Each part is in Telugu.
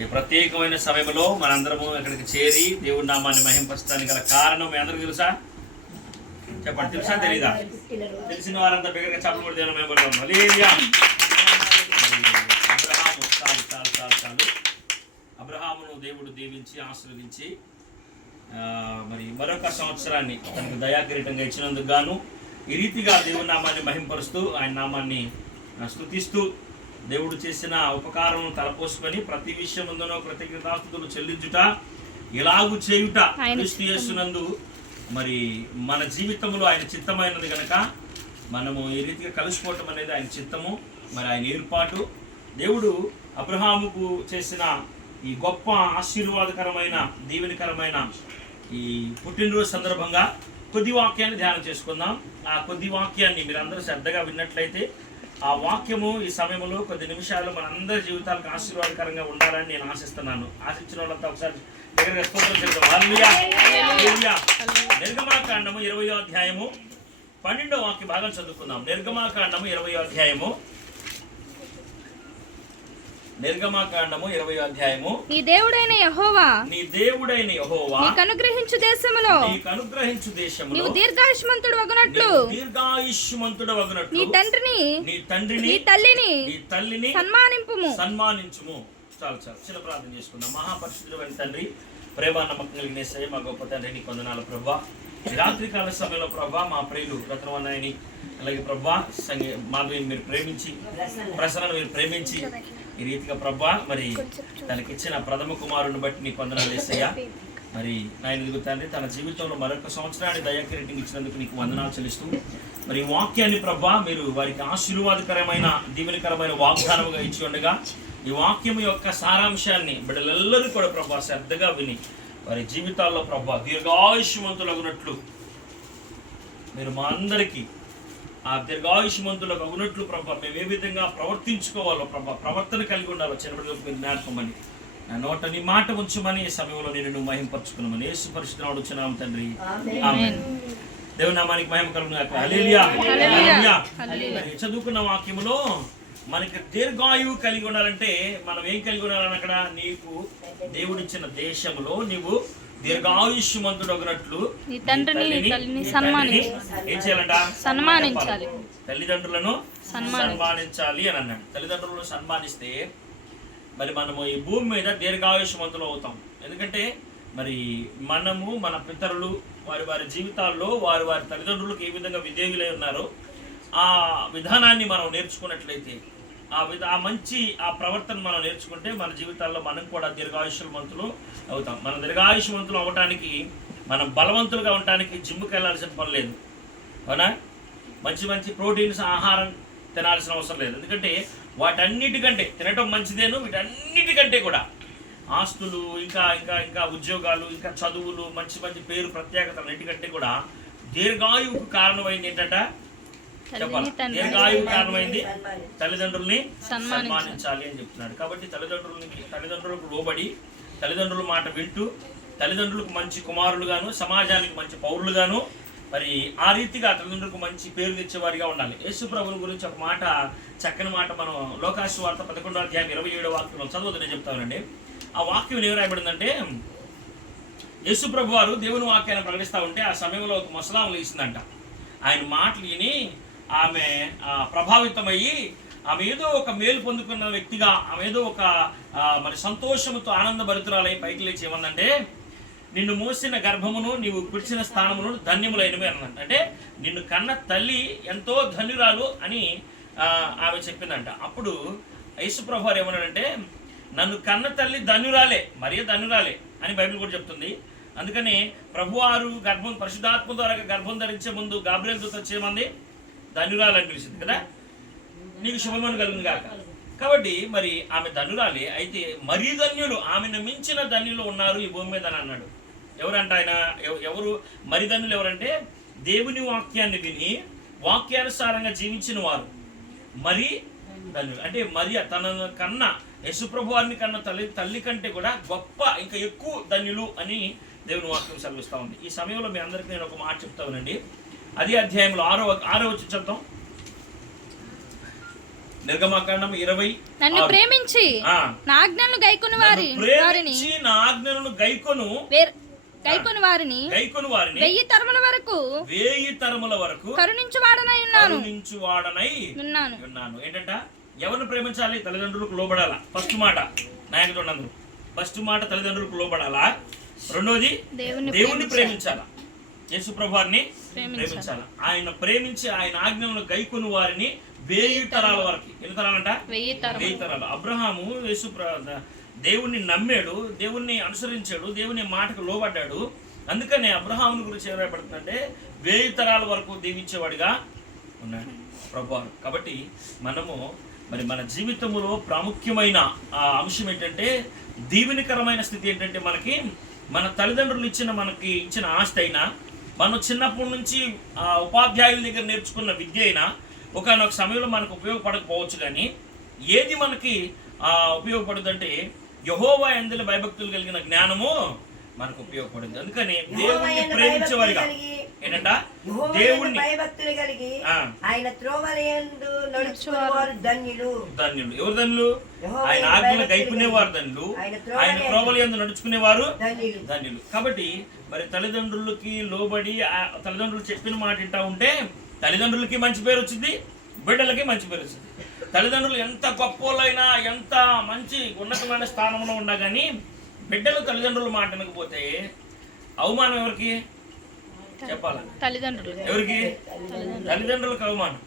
ఈ ప్రత్యేకమైన సమయంలో మనందరము ఇక్కడికి చేరి దేవుడి నామాన్ని మహింపరచడానికి గల కారణం మీ అందరికీ తెలుసా? చెప్పండి తెలుసా తెలీదా? తెలిసిన వారంతా బిగ్గరగా చెప్పలు కూడా దేవుని మేము అబ్రహాము చాలు చాలు చాలు చాలు. అబ్రహామును దేవుడు దీవించి ఆశీర్వదించి మరి మరొక సంవత్సరాన్ని తనకు దయాకిరీటంగా ఇచ్చినందుకు గాను ఈ రీతిగా దేవుడి నామాన్ని మహింపరుస్తూ ఆయన నామాన్ని స్థుతిస్తూ దేవుడు చేసిన ఉపకారం తలపోసుకొని ప్రతి విషయం ముందునో కృతజ్ఞతాస్తుతులు చెల్లించుట ఇలాగు చేయుట క్రీస్తు యేసునందు మరి మన జీవితంలో ఆయన చిత్తమైనది గనక మనము ఈ రీతిగా కలిసిపోవటం అనేది ఆయన చిత్తము మరి ఆయన ఏర్పాటు. దేవుడు అబ్రహాముకు చేసిన ఈ గొప్ప ఆశీర్వాదకరమైన దీవెనకరమైన ఈ పుట్టినరోజు సందర్భంగా కొద్ది వాక్యాన్ని ధ్యానం చేసుకుందాం. ఆ కొద్ది వాక్యాన్ని మీరందరూ శ్రద్ధగా విన్నట్లయితే ఆ వాక్యము ఈ సమయంలో కొద్ది నిమిషాలు మనందరి జీవితాలకు ఆశీర్వాదకరంగా ఉండాలని నేను ఆశిస్తున్నాను. ఆశించిన వాళ్ళంతా ఒకసారి దగ్గరగా స్తోత్రం నిర్గమాకాండము ఇరవయో అధ్యాయము పన్నెండో వాక్య భాగం చదువుకుందాం. నిర్గమాకాండము ఇరవయో అధ్యాయము నిర్గమాకాండము ఇరవయో అధ్యాయము. నీ దేవుడైన యహోవా నీ దేవుడైన యెహోవా నీకు అనుగ్రహించు దేశములో. నీకు అనుగ్రహించు దేశములో. నీవు దీర్ఘాయుష్మంతుడు వగునట్లు. దీర్ఘాయుష్మంతుడు నీ వగునట్లు తండ్రిని నీ తండ్రిని నీ తల్లిని నీ తల్లిని సన్మానింపుము. సన్మానించుము. చాలు చాలు. చిన్న ప్రార్థన చేసుకుందాం. మహాపరిశుద్ధుడు తండ్రి ప్రేమ నమ్మకం కలిగిన సరే మా గొప్ప తండ్రి నీకు వందనాలు ప్రభా ఈ రాత్రికాల సమయంలో ప్రభా మా ప్రియులు రత్నవన్నాయని అలాగే ప్రభా సంగీ మాధవిని మీరు ప్రేమించి ప్రసన్నను మీరు ప్రేమించి ఈ రీతిగా ప్రభా మరి తనకిచ్చిన ప్రథమ కుమారుని బట్టి నీకు వందనాలు వేసయ్యా. మరి నాయన తండ్రి తన జీవితంలో మరొక సంవత్సరాన్ని దయాకిరీటింగ్ ఇచ్చినందుకు నీకు వందనాలు చెల్లిస్తూ మరి ఈ వాక్యాన్ని ప్రభా మీరు వారికి ఆశీర్వాదకరమైన దీవెనకరమైన వాగ్దానముగా ఇచ్చి ఉండగా ఈ వాక్యం యొక్క సారాంశాన్ని బిడ్డలందరూ కూడా ప్రభా శ్రద్ధగా విని వారి జీవితాల్లో ప్రభా దీర్ఘాయుష్మంతులగునట్లు మీరు మా అందరికీ ఆ దీర్ఘాయుష్మంతులకు అగునట్లు ప్రభా మేము ఏ విధంగా ప్రవర్తించుకోవాలో ప్రభా ప్రవర్తన కలిగి ఉండాలో చిన్నబిడ్డలకు మీరు నేర్పమని నా నోట నీ మాట ఉంచమని ఈ సమయంలో నేను నువ్వు మహింపరచుకున్నామని యేసు పరిశుద్ధం వచ్చినాం తండ్రి ఆమేన్ దేవుని నామానికి మహిమ కలుగును గాక. హల్లెలూయా. హల్లెలూయా. మరి చదువుకున్న వాక్యములో మనకి దీర్ఘాయువు కలిగి ఉండాలంటే మనం ఏం కలిగి ఉండాలని అక్కడ నీకు దేవుడిచ్చిన దేశంలో నీవు దీర్ఘాయుష్మంతుడు అగినట్లు నీ తండ్రిని, సన్మానించాలి. ఏం చేయాలంట సన్మానించాలి. తల్లిదండ్రులను సన్మానించాలి. సన్మానించాలి అని అన్నాడు తల్లిదండ్రులను సన్మానిస్తే మరి మనము ఈ భూమి మీద దీర్ఘాయుష్మంతులు అవుతాం ఎందుకంటే మరి మనము మన పితరులు వారి వారి జీవితాల్లో వారి వారి తల్లిదండ్రులకు ఏ విధంగా విధేయులై ఉన్నారో ఆ విధానాన్ని మనం నేర్చుకున్నట్లయితే ఆ విధ ఆ మంచి ఆ ప్రవర్తన మనం నేర్చుకుంటే మన జీవితాల్లో మనం కూడా దీర్ఘాయుషవంతులు అవుతాం. మన దీర్ఘాయుషవంతులు అవ్వటానికి మనం బలవంతులుగా ఉండటానికి జిమ్కి వెళ్ళాల్సిన పని లేదు. అవునా? మంచి మంచి ప్రోటీన్స్ ఆహారం తినాల్సిన అవసరం లేదు. ఎందుకంటే వాటన్నిటికంటే తినటం మంచిదేను వీటన్నిటికంటే కూడా ఆస్తులు ఇంకా ఇంకా ఇంకా ఉద్యోగాలు ఇంకా చదువులు మంచి మంచి పేరు ప్రత్యేకత అన్నిటికంటే కూడా దీర్ఘాయువుకు కారణమైంది ఏంటంటే దీర్ఘాయువు కారణమైంది. తల్లిదండ్రుల్ని సన్మానించాలి. అని చెప్తున్నాడు. కాబట్టి తల్లిదండ్రులని తల్లిదండ్రులకు లోబడి తల్లిదండ్రుల మాట వింటూ తల్లిదండ్రులకు మంచి కుమారులుగాను సమాజానికి మంచి పౌరులుగాను మరి ఆ రీతిగా తల్లిదండ్రులకు మంచి పేరు తెచ్చేవారిగా ఉండాలి. యేసు ప్రభుల గురించి ఒక మాట చక్కని మాట మనం లోకాసు వార్త పదకొండో అధ్యాయం ఇరవై ఏడో వాక్యం చదవద్దు నేను చెప్తానండి. ఆ వాక్యం ఏం రాయబడిందంటే యేసు ప్రభు వారు దేవుని వాక్యాన్ని ప్రకటిస్తూ ఉంటే ఆ సమయంలో ఒక ముసలాం లేచిందంట. ఆయన మాటలు విని ఆమె ప్రభావితమయ్యి ఆమె ఏదో ఒక మేలు పొందుకున్న వ్యక్తిగా ఆమె ఏదో ఒక మరి సంతోషంతో ఆనందభరితురాలై పైకి లేచి ఏమందంటే నిన్ను మోసిన గర్భమును నీవు పిడిచిన స్థానమును ధన్యములైనవి అన్నంట అంటే నిన్ను కన్న తల్లి ఎంతో ధన్యురాలు అని ఆమె చెప్పిందంట. అప్పుడు యేసుప్రభు వారు ఏమన్నాడంటే నన్ను కన్న తల్లి ధన్యురాలే మరియు ధన్యురాలే అని బైబిల్ కూడా చెప్తుంది. అందుకని ప్రభువారు గర్భం పరిశుద్ధాత్మ ద్వారా గర్భం ధరించే ముందు గాబ్రియల్ దూత చేయమంది ధనురాలు పిలిచింది కదా? నీకు శుభమని కలుగును గాక. కాబట్టి మరి ఆమె ధనురాలే అయితే మరీ ధన్యులు ఆమెను మించిన ధన్యులు ఉన్నారు ఈ భూమి మీద అని అన్నాడు. ఎవరంట ఆయన? ఎవరు? మరి ధన్యులు ఎవరంటే దేవుని వాక్యాన్ని విని వాక్యానుసారంగా జీవించిన వారు. మరి ధన్యులు అంటే మరి తన కన్నా యశుప్రభు వారిని కన్నా తల్లి తల్లి కంటే కూడా గొప్ప ఇంకా ఎక్కువ ధన్యులు అని దేవుని వాక్యం సెలవిస్తూ ఉంది. ఈ సమయంలో మీ అందరికీ నేను ఒక మాట చెప్తానండి అదే అధ్యాయంలో ఆరో ఆరో వచ్చి చెప్తాం. నిర్గమకాండం ఇరవై నన్ను. ప్రేమించి నా ఆజ్ఞలను గైకొని వారిని ప్రేమించి నా ఆజ్ఞలను గైకొను గైకొని వారిని గైకొను వారిని వెయ్యి తరముల వరకు వేయి తరముల వరకు కరుణించు వాడనై ఉన్నాను. కరుణించు వాడనై ఉన్నాను. ఉన్నాను. ఏంటంట? ఎవరిని ప్రేమించాలి? తల్లిదండ్రులకు లోబడాలా? ఫస్ట్ మాట నాయకుడు ఫస్ట్ మాట తల్లిదండ్రులకు లోబడాలా? రెండోది దేవుని దేవుణ్ణి ప్రేమించాలా? యేసు ప్రభువారిని ప్రేమించాలి. ఆయన ప్రేమించి ఆయన ఆజ్ఞలను గైకొని వారిని వేయి తరాల వరకు. ఎన్ని తరాలంట? వెయ్యి తరాలు. అబ్రహాము యేసు దేవుణ్ణి నమ్మాడు దేవుణ్ణి అనుసరించాడు దేవుని మాటకు లోబడ్డాడు. అందుకనే అబ్రహాముని గురించి ఏం రాయబడుతుందంటే వేయి తరాల వరకు దీవించేవాడిగా ఉన్నాడు ప్రభు కాబట్టి మనము మరి మన జీవితంలో ప్రాముఖ్యమైన ఆ అంశం ఏంటంటే దీవెనికరమైన స్థితి ఏంటంటే మనకి మన తల్లిదండ్రులు ఇచ్చిన మనకి ఇచ్చిన ఆస్తి అయినా మనం చిన్నప్పటి నుంచి ఉపాధ్యాయుల దగ్గర నేర్చుకున్న విద్య అయినా ఒకనొక సమయంలో మనకు ఉపయోగపడకపోవచ్చు కానీ ఏది మనకి ఆ ఉపయోగపడుతుందంటే యహోవా ఎందులో భయభక్తులు కలిగిన జ్ఞానము మనకు ఉపయోగపడింది. అందుకని దేవుణ్ణి ప్రేమించేవారిగా ఏంటంట? దేవుణ్ణి. భయభక్తులు కలిగి. ఆయన త్రోవలయందు నడుచుకునేవారు ధన్యులు. ధన్యులు. ఎవరు ధన్యులు? ఆయన ఆజ్ఞలు గైకునేవారు ధన్యులు. ఆయన ఆయన త్రోవల ప్రోవల యందు నడుచుకునేవారు ధన్యులు. కాబట్టి మరి తల్లిదండ్రులకి లోబడి ఆ తల్లిదండ్రులు చెప్పిన మాట వింటా ఉంటే తల్లిదండ్రులకి మంచి పేరు వచ్చింది బిడ్డలకి మంచి పేరు వచ్చింది. తల్లిదండ్రులు ఎంత గొప్పోళ్ళైనా ఎంత మంచి ఉన్నతమైన స్థానంలో ఉన్నా కానీ బిడ్డలు తల్లిదండ్రుల మాట వినకపోతే అవమానం ఎవరికి? చెప్పాలా? తల్లిదండ్రులు ఎవరికి? తల్లిదండ్రులకు. అవమానం.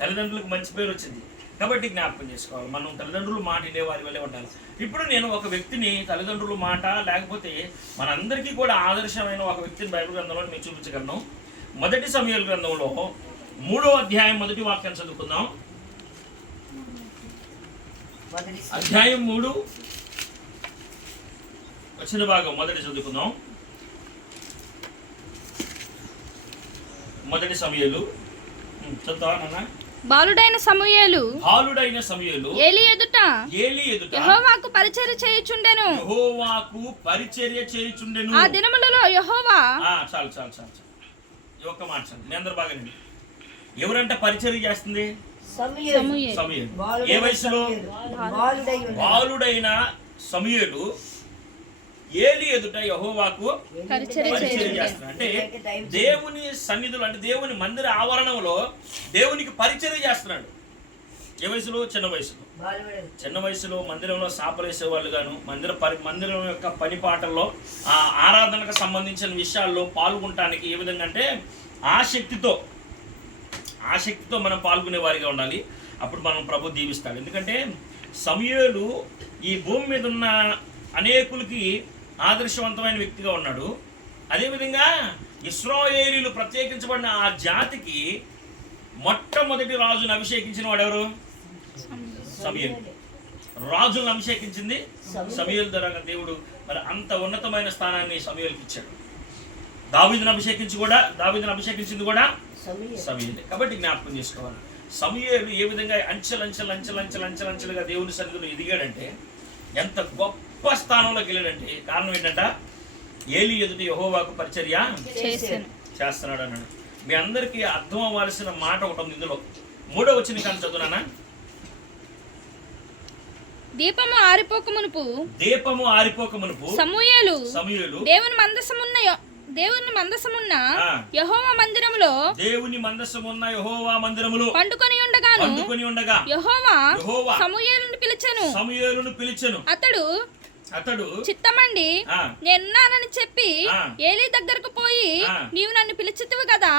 తల్లిదండ్రులకు మంచి పేరు వచ్చింది. కాబట్టి జ్ఞాపకం చేసుకోవాలి. మనం తల్లిదండ్రులు మాట వినే వారి వల్లే ఉండాలి. ఇప్పుడు నేను ఒక వ్యక్తిని తల్లిదండ్రుల మాట లేకపోతే మనందరికీ కూడా ఆదర్శమైన ఒక వ్యక్తిని బైబిల్ గ్రంథంలో నేను చూపించగలను. మొదటి సమయాల గ్రంథంలో మూడో అధ్యాయం మొదటి వాక్యం చదువుకుందాం. అధ్యాయం మూడు వచ్చిన భాగం మొదటి చదువుకుందాం. మొదటి సమయాలు. చదువుతావా నాన్న. బాలుడైన సమూయేలు. బాలుడైన సమయంలో. ఏలి ఎదుట. ఏలి ఎదుట. యహోవాకు పరిచర్య చేయుచుండెను. యెహోవాకు పరిచర్య చేయుచుండెను. ఆ దినములలో యహోవా. ఆ, చాలు చాలు చాలు చాలు. ఈ ఒక్క మాట చాలు. మీ అందరు బాగా వినండి. ఎవరంట పరిచర్య చేస్తుంది? సమూయేలు. సమూయేలు. సమయలు. ఏ వయసులో. బాలుడైన సమయలు. ఏలి ఎదుట యహోవాకు చేయుచుండెను చేస్తున్నాడు అంటే దేవుని సన్నిధులు అంటే దేవుని మందిర ఆవరణంలో దేవునికి పరిచర్య చేస్తున్నాడు. ఏ వయసులో? చిన్న వయసులో. చిన్న వయసులో మందిరంలో సాపలేసే వాళ్ళు గాను మందిర పరి మందిరం యొక్క పని పాటల్లో ఆ ఆరాధనకు సంబంధించిన విషయాల్లో పాల్గొనటానికి ఏ విధంగా అంటే ఆ శక్తితో ఆ శక్తితో మనం పాల్గొనే వారిగా ఉండాలి. అప్పుడు మనం ప్రభు దీవిస్తాడు. ఎందుకంటే సమయలు ఈ భూమి మీద ఉన్న అనేకులకి ఆదర్శవంతమైన వ్యక్తిగా ఉన్నాడు. అదేవిధంగా ఇస్రాయేలీలు ప్రత్యేకించబడిన ఆ జాతికి మొట్టమొదటి రాజును అభిషేకించిన వాడు ఎవరు? సమయలు. రాజులను అభిషేకించింది సమయలు. ద్వారా దేవుడు. మరి అంత ఉన్నతమైన స్థానాన్ని సమయలకి ఇచ్చాడు. దావీదును అభిషేకించి కూడా దావీదును అభిషేకించింది కూడా సమూయేలు. కాబట్టి జ్ఞాపకం చేసుకోవాలి. సమయలు ఏ విధంగా అంచెలు అంచెలు అంచెలు అంచెలు అంచెలు అంచెలుగా దేవుని సన్నిధిలో ఎదిగాడంటే ఎంత గొప్ప స్థానంలోకి వెళ్ళాడంటే కారణం ఏంటంట ఏలి ఎదుటి యహోవాకు పరిచర్య చేస్తున్నాడు అన్నాడు. మీ అందరికీ అర్థం అవ్వాల్సిన మాట ఒకటి ఉంది ఇందులో. మూడో వచ్చిన కానీ చదువునా దీపము ఆరిపోక మునుపు దీపము ఆరిపోక మునుపు సమూయేలు సమయలు దేవుని మందసమున్న దేవుని మందసమున్న. యహోవ మందిరములో దేవుని మందస్సమున్న యహోవా మందిరములో పండుకొని ఉండగాను. పండుకొని ఉండగా యహోవా యెహోవా సమూయేలును పిలిచెను. సమయలును పిలిచెను. అతడు అతడు చిత్తమండి నేనున్నానని చెప్పి. ఏలీ దగ్గరకు పోయి. నీవు నన్ను పిలిచితివి కదా.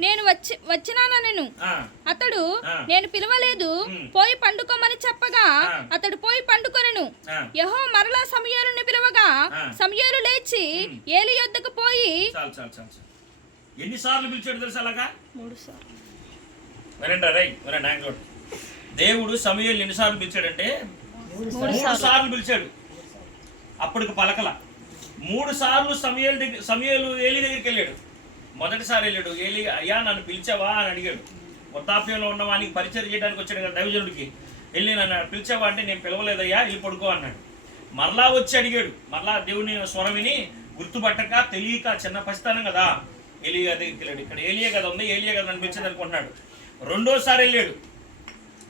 నేను వచ్చి వచ్చినానను ఆ, అతడు. నేను పిలవలేదు. పోయి పండుకోమని చెప్పగా. అతడు పోయి పండుకొనెను. యహో మరలా సమయాలను పిలవగా. సమయాలు లేచి. ఏలి యొద్దకు పోయి ఎన్నిసార్లు పిలిచాడు తెలుసా అలాగా మూడు సార్లు వినండి రై వినండి దేవుడు సమయాలు ఎన్నిసార్లు పిలిచాడంటే మూడు సార్లు పిలిచాడు అప్పటికి పలకల. మూడు సార్లు సమయాలు దగ్గర సమయాలు ఏలి దగ్గరికి వెళ్ళాడు. మొదటిసారి వెళ్ళాడు. ఏలి అయ్యా నన్ను పిలిచావా? అని అడిగాడు. వృద్ధాప్యంలో ఉన్నవానికి పరిచయం చేయడానికి వచ్చాడు కదా దైవజనుడికి. వెళ్ళి నన్ను పిలిచావా అంటే నేను పిలవలేదయ్యా వెళ్ళి పడుకో అన్నాడు. మరలా వచ్చి అడిగాడు. మరలా దేవుని స్వరం విని గుర్తుపట్టక తెలియక చిన్న పసితనం కదా. ఏలియా దగ్గరికి వెళ్ళాడు. ఇక్కడ ఏలియా కదా ఉంది ఏలియా కదా నన్ను అనుకుంటున్నాడు. రెండోసారి వెళ్ళాడు.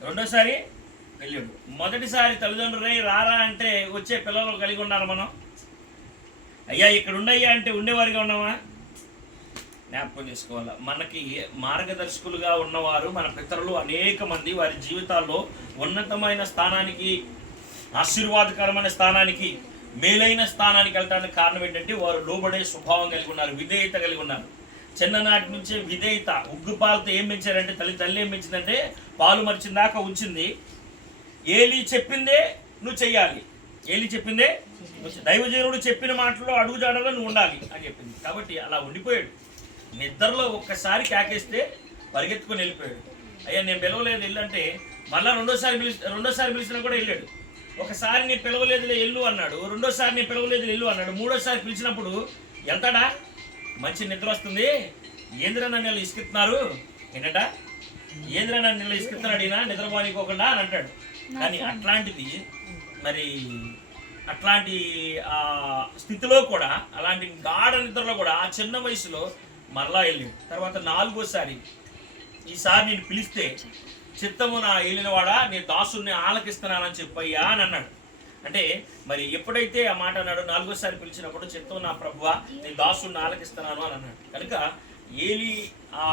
రెండోసారి వెళ్ళాడు మొదటిసారి తల్లిదండ్రులై రారా అంటే వచ్చే పిల్లలు కలిగి ఉన్నారు మనం. అయ్యా ఇక్కడ ఉండయ్యా అంటే ఉండేవారిగా ఉన్నామా? జ్ఞాపకం చేసుకోవాలి? మనకి మార్గదర్శకులుగా ఉన్నవారు మన పితరులు అనేక మంది వారి జీవితాల్లో ఉన్నతమైన స్థానానికి ఆశీర్వాదకరమైన స్థానానికి మేలైన స్థానానికి వెళ్ళడానికి కారణం ఏంటంటే వారు లోబడే స్వభావం కలిగి ఉన్నారు విధేయత కలిగి ఉన్నారు. చిన్ననాటి నుంచే విధేయత ఉగ్గు పాలతో ఏం పెంచారంటే తల్లి తల్లి ఏం పెంచిందంటే పాలు మరిచిన దాకా ఉంచింది. ఏలి చెప్పిందే నువ్వు చెయ్యాలి. ఏలి చెప్పిందే దైవజనుడు చెప్పిన మాటలో అడుగు జాడలో నువ్వు ఉండాలి అని చెప్పింది. కాబట్టి అలా ఉండిపోయాడు. నిద్రలో ఒక్కసారి కేకేస్తే పరిగెత్తుకొని వెళ్ళిపోయాడు. అయ్యా నేను పిలవలేదు ఇల్లు మళ్ళీ రెండోసారి పిలిచి రెండోసారి పిలిచినా కూడా వెళ్ళాడు. ఒకసారి నేను పిలవలేదు ఇల్లు అన్నాడు. రెండోసారి నేను పిలవలేదు ఇల్లు అన్నాడు. మూడోసారి పిలిచినప్పుడు వెళ్తాడా మంచి నిద్ర వస్తుంది. ఏంద్రా నన్ను ఇలా ఇసుకుతున్నారు ఏంటట? ఏంద్రా నన్ను ఇలా ఇసుకుతున్నాడు ఈయన నిద్రపోనికోకుండా అని అంటాడు. కానీ అట్లాంటిది మరి అట్లాంటి ఆ స్థితిలో కూడా అలాంటి గాఢ నిద్రలో కూడా ఆ చిన్న వయసులో మరలా వెళ్ళాడు తర్వాత నాలుగోసారి ఈసారి నేను పిలిస్తే చిత్తము నా ఏలినవాడా నీ దాసుని ఆలకిస్తున్నానని చెప్పయ్యా అని అన్నాడు. అంటే మరి ఎప్పుడైతే ఆ మాట అన్నాడు నాలుగోసారి పిలిచినప్పుడు చిత్తం నా ప్రభువా నీ దాసుని ఆలకిస్తున్నాను అని అన్నాడు. కనుక ఏలి ఆ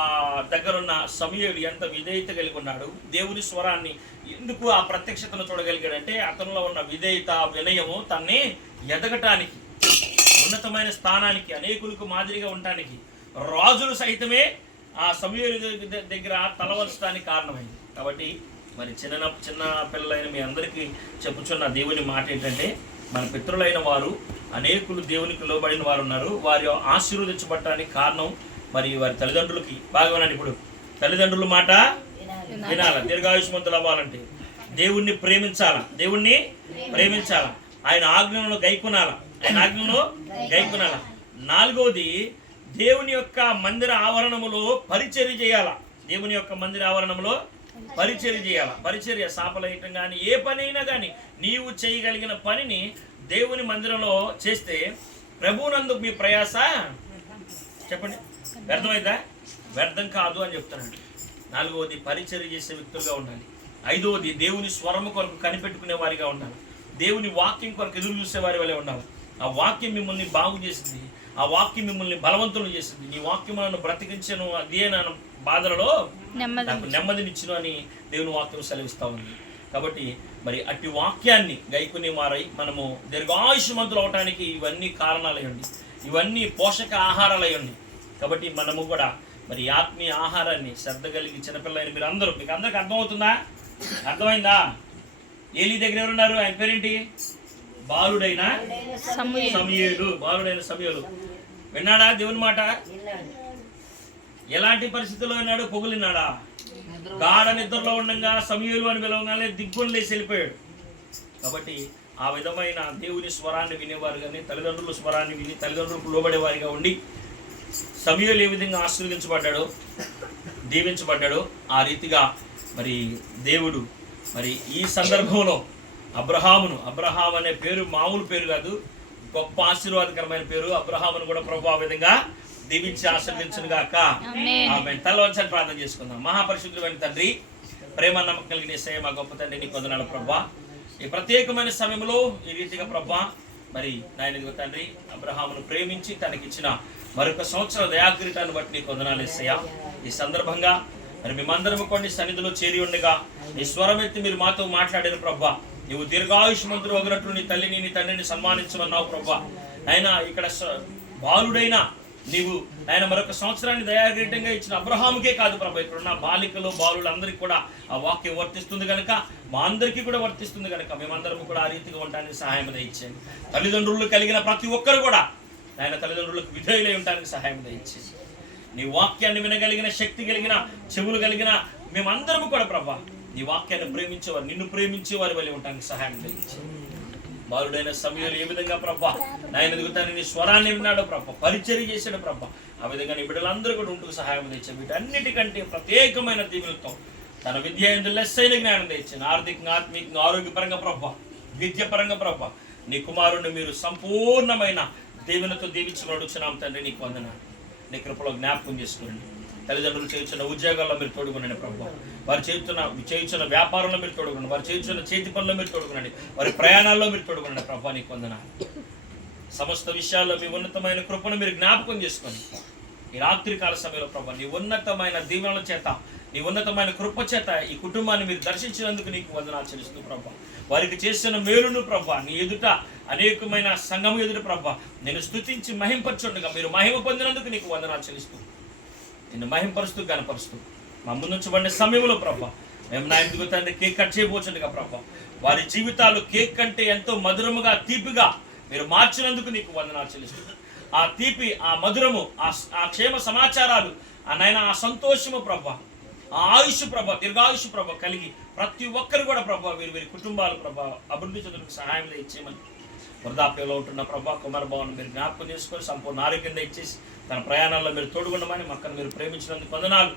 దగ్గరున్న సమయుడు ఎంత విధేయత కలిగి ఉన్నాడు దేవుని స్వరాన్ని ఎందుకు ఆ ప్రత్యక్షతను చూడగలిగాడంటే అతనిలో ఉన్న విధేయత వినయము తన్ని ఎదగటానికి ఉన్నతమైన స్థానానికి అనేకులకు మాదిరిగా ఉండటానికి రాజులు సహితమే ఆ సమయుడి దగ్గర తలవలసడానికి కారణమైంది. కాబట్టి మరి చిన్న చిన్న పిల్లలైన మీ అందరికీ చెప్పుచున్న దేవుని మాట ఏంటంటే మన పితృలైన వారు అనేకులు దేవునికి లోబడిన వారు ఉన్నారు వారి ఆశీర్వదించబడటానికి కారణం మరి వారి తల్లిదండ్రులకి బాగా వినండి ఇప్పుడు తల్లిదండ్రుల మాట వినాల. దీర్ఘాయుష్మంతులు అవ్వాలంటే దేవుణ్ణి ప్రేమించాల? దేవుణ్ణి ప్రేమించాల. ఆయన ఆజ్ఞలను గైకొనాల? ఆయన ఆజ్ఞలను గైకొనాల. నాలుగవది దేవుని యొక్క మందిర ఆవరణములో పరిచర్య చేయాల? దేవుని యొక్క మందిర ఆవరణములో పరిచర్య చేయాల? పరిచర్య సాపలేయటం కానీ ఏ పని అయినా కానీ నీవు చేయగలిగిన పనిని దేవుని మందిరంలో చేస్తే ప్రభువునందు మీ ప్రయాస? చెప్పండి. వ్యర్థమైందా? వ్యర్థం కాదు అని చెప్తున్నాడు నాలుగవది పరిచర్య చేసే వ్యక్తులుగా ఉండాలి. ఐదవది దేవుని స్వరము కొరకు కనిపెట్టుకునే వారిగా ఉండాలి. దేవుని వాక్యం కొరకు ఎదురు చూసే వారి వలె ఉండాలి. ఆ వాక్యం మిమ్మల్ని బాగు చేసింది. ఆ వాక్యం మిమ్మల్ని బలవంతులు చేసింది. నీ వాక్యం నన్ను బ్రతికించను అదే నన్ను బాధలలో? నాకు నెమ్మదినిచ్చును అని దేవుని వాక్యం సెలవిస్తా ఉంది. కాబట్టి మరి అట్టి వాక్యాన్ని గైకునే మారై మనము దీర్ఘాయుష్మంతులు అవటానికి ఇవన్నీ కారణాలయ్యండి ఇవన్నీ పోషక ఆహారాలయ్యండి కాబట్టి మనము కూడా మరి ఆత్మీయ ఆహారాన్ని శ్రద్ధ కలిగి చిన్నపిల్లలైన మీరు అందరూ మీకు అందరికి అర్థమవుతుందా? అర్థమైందా? ఏలి దగ్గర ఎవరున్నారు? ఆయన పేరేంటి? బాలుడైన? సమూయేలు. బాలుడైన సమయలు. విన్నాడా దేవుని మాట? విన్నాడు ఎలాంటి పరిస్థితుల్లో ఉన్నాడు? పొగులినాడా? గాఢ నిద్రలో ఉండగా సమయలు అని పిలవగానే దిగ్గులు లేచి వెళ్ళిపోయాడు. కాబట్టి ఆ విధమైన దేవుని స్వరాన్ని వినేవారు కానీ తల్లిదండ్రుల స్వరాన్ని విని తల్లిదండ్రులకు లోబడేవారిగా ఉండి సమయలు ఏ విధంగా ఆశీర్వదించబడ్డాడో దీవించబడ్డాడో ఆ రీతిగా మరి దేవుడు మరి ఈ సందర్భంలో అబ్రహామును అబ్రహాం అనే పేరు మామూలు పేరు కాదు గొప్ప ఆశీర్వాదకరమైన పేరు. అబ్రహామును కూడా ప్రభు ఆ విధంగా దీవించి ఆశీర్వదించును గాక. ఆమె తల వంచని ప్రార్థన చేసుకుందాం. మహాపరిశుద్ధుడైన తండ్రి ప్రేమ నమ్మకం కలిగిన సేవ మా గొప్ప తండ్రి నీకు వందనాలు ప్రభా. ఈ ప్రత్యేకమైన సమయంలో ఈ రీతిగా ప్రభా మరి నాయన తండ్రి అబ్రహామును ప్రేమించి తనకిచ్చిన మరొక సంవత్సర దయాగ్రీటాన్ని బట్టి నీకు వందనాలు ఇస్తాయా ఈ సందర్భంగా మరి మేమందరం కొన్ని సన్నిధిలో చేరి ఉండగా నీ స్వరం ఎత్తి మీరు మాతో మాట్లాడారు ప్రభా. నువ్వు దీర్ఘాయుష్మంతుడు వగినట్లు నీ తల్లిని నీ తండ్రిని సన్మానించమన్నావు ప్రభా. ఆయన ఇక్కడ బాలుడైన నీవు ఆయన మరొక సంవత్సరాన్ని దయాగ్రీటంగా ఇచ్చిన అబ్రహాముకే కాదు ప్రభా. ఇక్కడ ఉన్న బాలికలు బాలులందరికీ కూడా ఆ వాక్యం వర్తిస్తుంది కనుక మా అందరికీ కూడా వర్తిస్తుంది కనుక మేమందరం కూడా ఆ రీతిగా ఉండడానికి సహాయం ఇచ్చాను తల్లిదండ్రులు కలిగిన ప్రతి ఒక్కరు కూడా ఆయన తల్లిదండ్రులకు విధేయులై ఉండడానికి సహాయం దయచేయండి నీ వాక్యాన్ని వినగలిగిన శక్తి కలిగిన చెవులు కలిగిన మేమందరం కూడా ప్రభా నీ వాక్యాన్ని ప్రేమించేవారు నిన్ను ప్రేమించేవారి వల్ల ఉండడానికి సహాయం కలిగించండి బాలుడైన సమయంలో ఏ విధంగా ప్రభా నాయన ఎదుగుతాను నీ స్వరాన్ని విన్నాడు ప్రభ పరిచయం చేశాడు ప్రభా ఆ విధంగా నీ బిడ్డలందరూ కూడా ఉంటూ సహాయం తెచ్చాం వీటన్నిటికంటే ప్రత్యేకమైన దీవులతో తన విద్య లెస్ అయిన జ్ఞానం తెచ్చాను ఆర్థికంగా ఆత్మీయంగా ఆరోగ్యపరంగా ప్రభ విద్యపరంగా ప్రభ నీ కుమారుని మీరు సంపూర్ణమైన దీవెనతో దీవించబడుచున్నాం తండ్రి నీకు వందన నీ కృపలో జ్ఞాపకం చేసుకోండి తల్లిదండ్రులు చేయించిన ఉద్యోగాల్లో మీరు తోడుకునండి ప్రభు. వారు చేస్తున్న చేయించిన వ్యాపారంలో మీరు తోడుకునండి వారు చేయించిన చేతి పనుల్లో మీరు తోడుకునండి వారి ప్రయాణాల్లో మీరు తోడుకునండి ప్రభా నీకు వందన సమస్త విషయాల్లో మీ ఉన్నతమైన కృపను మీరు జ్ఞాపకం చేసుకోండి ఈ రాత్రి కాల సమయంలో ప్రభా నీ ఉన్నతమైన దీవెనల చేత నీ ఉన్నతమైన కృప చేత ఈ కుటుంబాన్ని మీరు దర్శించినందుకు నీకు వందనాలు చెల్లిస్తూ ప్రభా. వారికి చేసిన మేలును ప్రభా నీ ఎదుట అనేకమైన సంఘం ఎదుట ప్రభా నేను స్థుతించి మహింపరచుండగా మీరు మహిమ పొందినందుకు నీకు వందనాలు చెల్లిస్తూ. నిన్ను మహింపరుస్తూ కనపరుస్తూ మా ముందుంచబడిన సమయంలో ప్రభ మేము నా ఎందుకు తండ్రి కేక్ కట్ చేయబోచుండగా ప్రభా వారి జీవితాలు కేక్ కంటే ఎంతో మధురముగా తీపిగా మీరు మార్చినందుకు నీకు వందనాలు చెల్లిస్తున్నాను ఆ తీపి ఆ మధురము ఆ క్షేమ సమాచారాలు ఆ నాయన ఆ సంతోషము ప్రభ ఆ ఆయుష్ ప్రభ దీర్ఘాయుష్ ప్రభ కలిగి ప్రతి ఒక్కరు కూడా ప్రభ వీరి వీరి కుటుంబాలు ప్రభ అభివృద్ధి చెందుకు సహాయం చేయమని వృద్ధాప్యంలో ఉంటున్న ప్రభా కుమార్ భవన్ మీరు జ్ఞాపకం చేసుకొని సంపూర్ణ ఆరోగ్యం ఇచ్చేసి తన ప్రయాణాల్లో మీరు తోడుగుండమని మక్కను మీరు ప్రేమించినందుకు పొందనాలు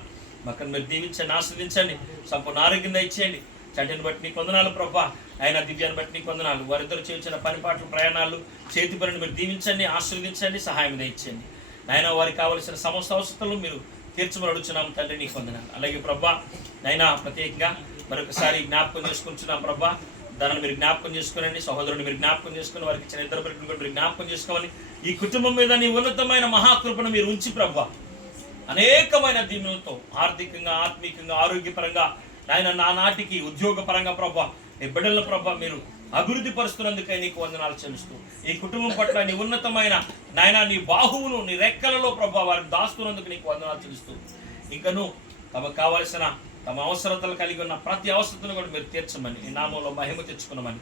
మక్కను మీరు దీవించండి ఆస్వాదించండి సంపూర్ణ ఆరోగ్యం ఇచ్చేయండి చంటిని బట్టి నీకు వందనాలు ప్రభా ఆయన దివ్యాన్ని బట్టి నీకు వందనాలు. వారిద్దరు చేయించిన పనిపాట్లు ప్రయాణాలు చేతి పనిని మీరు దీవించండి ఆశీర్వదించండి సహాయం ఇచ్చేయండి నాయన వారికి కావలసిన సమస్త అవసరాలు మీరు తీర్చమని అడుగుతున్నాము తండ్రి నీకు వందనాలు. అలాగే ప్రభా నైనా ప్రత్యేకంగా మరొకసారి జ్ఞాపకం చేసుకుంటున్నాం ప్రభా దానిని మీరు జ్ఞాపకం చేసుకోనండి. సహోదరుని మీరు జ్ఞాపకం చేసుకుని వారికి ఇచ్చిన ఇద్దరు బిడ్డలను కూడా మీరు జ్ఞాపకం చేసుకోవాలి. ఈ కుటుంబం మీద నీ ఉన్నతమైన మహాకృపను మీరు ఉంచి ప్రభా అనేకమైన దీనులతో ఆర్థికంగా ఆత్మీకంగా ఆరోగ్యపరంగా నాయన నా నాటికి ఉద్యోగపరంగా ప్రభా నీ బిడ్డల ప్రభా మీరు అభివృద్ధి పరుస్తున్నందుకై నీకు వందనాలు చెల్లిస్తూ. ఈ కుటుంబం పట్ల నీ ఉన్నతమైన నాయన నీ బాహువును నీ రెక్కలలో ప్రభా వారిని దాస్తున్నందుకు నీకు వందనాలు చెల్లిస్తూ. ఇంకను తమకు కావలసిన తమ అవసరతలు కలిగి ఉన్న ప్రతి అవసరతను కూడా మీరు తీర్చమని ఈ నామంలో మహిమ తెచ్చుకున్నామని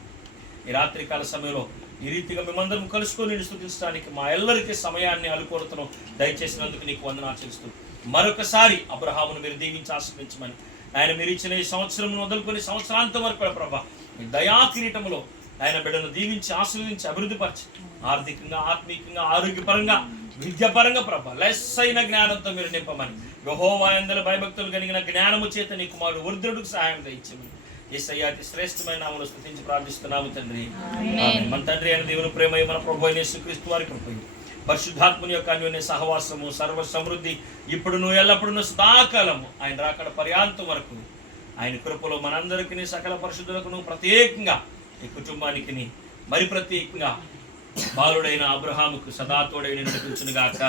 ఈ రాత్రికాల సమయంలో ఈ రీతిగా మేమందరం కలుసుకొని నిన్ను మా ఎల్లరికీ సమయాన్ని అనుకూలతను దయచేసినందుకు నీకు వందన చేస్తూ మరొకసారి అబ్రహామును మీరు దీవించి ఆశ్రయించమని. ఆయన మీరు ఇచ్చిన ఈ సంవత్సరం వదులుకొని సంవత్సరాంతం వరకు కూడా ప్రభా మీ దయా కిరీటములో ఆయన బిడ్డను దీవించి ఆశీర్వదించి అభివృద్ధిపరిచి ఆర్థికంగా ఆత్మీయంగా ఆరోగ్యపరంగా విద్యాపరంగా ప్రభ లెస్ అయిన జ్ఞానంతో మీరు నింపమని. యహోవాయందల భయభక్తులు కలిగిన జ్ఞానము చేత నీ కుమారుడు వృద్ధుడికి సహాయం దయచేమని ఏసయ్య అతి శ్రేష్టమైన నామములో స్తుతించి ప్రార్థిస్తున్నాము తండ్రి. మన తండ్రి అయిన దేవుని ప్రేమ మన ప్రభు యేసుక్రీస్తు వారి కృపయు. పరిశుద్ధాత్మని యొక్క అన్యోన్య సహవాసము సర్వ సమృద్ధి ఇప్పుడును ఎల్లప్పుడూ సదాకాలము ఆయన రాకడ పర్యాంతం వరకు. ఆయన కృపలో మనందరికీ సకల పరిశుద్ధులకు ప్రత్యేకంగా ఈ కుటుంబానికి మరి ప్రత్యేకంగా బాలుడైన అబ్రహాముకు సదా తోడైన నడిపించును గాక.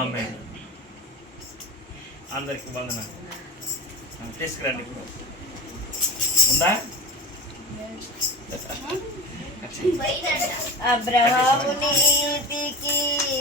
ఆమె అందరికి వందన తీసుకురండి ఉందా? అబ్రహాము నీతికి